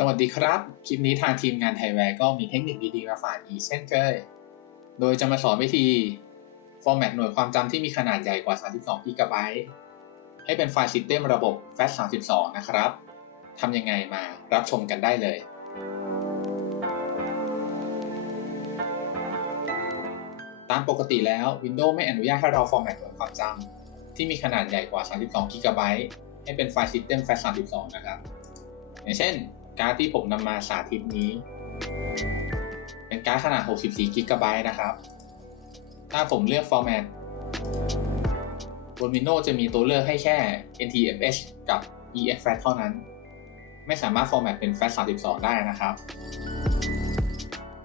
สวัสดีครับ คลิปนี้ทางทีมงานไทยแวร์ก็มีเทคนิคดีๆ มาฝากอีกเช่นเคย โดยจะมาสอนวิธี ฟอร์แมตหน่วยความจำที่มีขนาดใหญ่กว่า 32 g b ให้เป็นไฟล์ซิสเต็มระบบ FAT32 นะครับ ทำยังไงมารับชมกันได้เลย ตามปกติแล้ว Windows ไม่อนุญาตให้เราฟอร์แมตหน่วยความจำที่มีขนาดใหญ่กว่า 32 g b ให้เป็นไฟล์ซิสเต็ม FAT32 นะครับ อย่างเช่น การ์ดที่ผมนำมาสาธิตนี้ เป็นการ์ดขนาด 64 g b นะครับ ถ้าผมเลือก Format บน Windows จะมีตัวเลือกให้แค่ NTFS กับ EXFAT เท่านั้น ไม่สามารถ Format เป็น FAT32 ได้นะครับ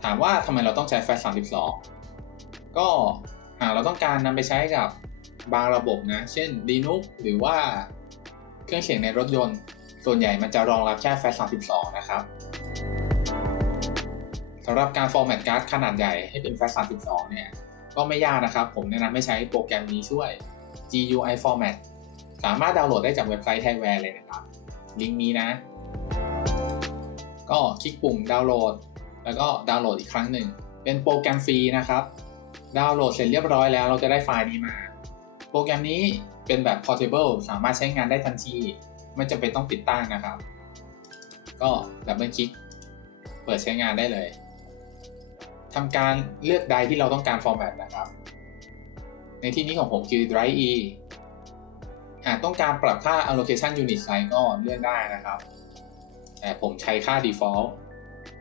ถามว่าทำไมเราต้องใช้ FAT32 ก็หากเราต้องการนำไปใช้กับบางระบบนะ เช่น Linux หรือว่าเครื่องเสียงในรถยนต์ ส่วนใหญ่มันจะรองรับแค่ FAT32 นะครับสำหรับการ format card ขนาดใหญ่ให้เป็น FAT32 เนี่ย ก็ไม่ยากนะครับ ผมแนะนำให้ใช้โปรแกรมนี้ช่วย GUI Format สามารถดาวน์โหลดได้จากเว็บไซต์ไทยแวร์เลยนะครับ ลิงก์นี้นะ ก็คลิกปุ่มดาวน์โหลด แล้วก็ดาวน์โหลดอีกครั้งหนึ่ง เป็นโปรแกรมฟรีนะครับ ดาวน์โหลดเสร็จเรียบร้อยแล้วเราจะได้ไฟล์นี้มา โปรแกรมนี้เป็นแบบ portable สามารถใช้งานได้ทันที ไม่จำเป็นต้องติดตั้งนะครับ ก็ดับเบิลคลิกเปิดใช้งานได้เลยทำการเลือกไดที่เราต้องการ format นะครับ ในที่นี้ของผมคือ drive e หากต้องการปรับค่า allocation unit size ก็เลือกได้นะครับ แต่ผมใช้ค่า default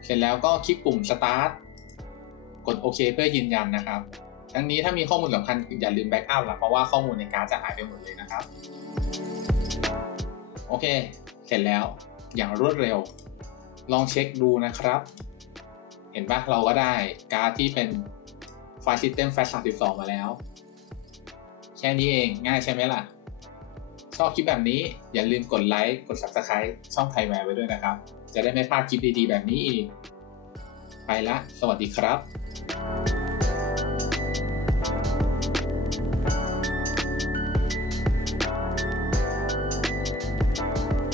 เสร็จแล้วก็คลิกปุ่ม start กดโอเคเพื่อยืนยันนะครับ ทั้งนี้ถ้ามีข้อมูลสำคัญอย่าลืมแบ็กอัพละเพราะว่าข้อมูลในการดจะหายไปหมดเลยนะครับ เค เสร็จแล้วอย่างรวดเร็ว ลองเช็คดูนะครับ เห็นปะเราก็ได้การ์ดที่เป็นไฟล์ System Flash 32 มาแล้ว แค่นี้เองง่ายใช่ไหมล่ะ ชอบคลิปแบบนี้อย่าลืมกดไลค์กด Subscribe ช่องไทยแวร์ไว้ด้วยนะครับ จะได้ไม่พลาดคลิปดีๆ แบบนี้อีก ไปละ สวัสดีครับ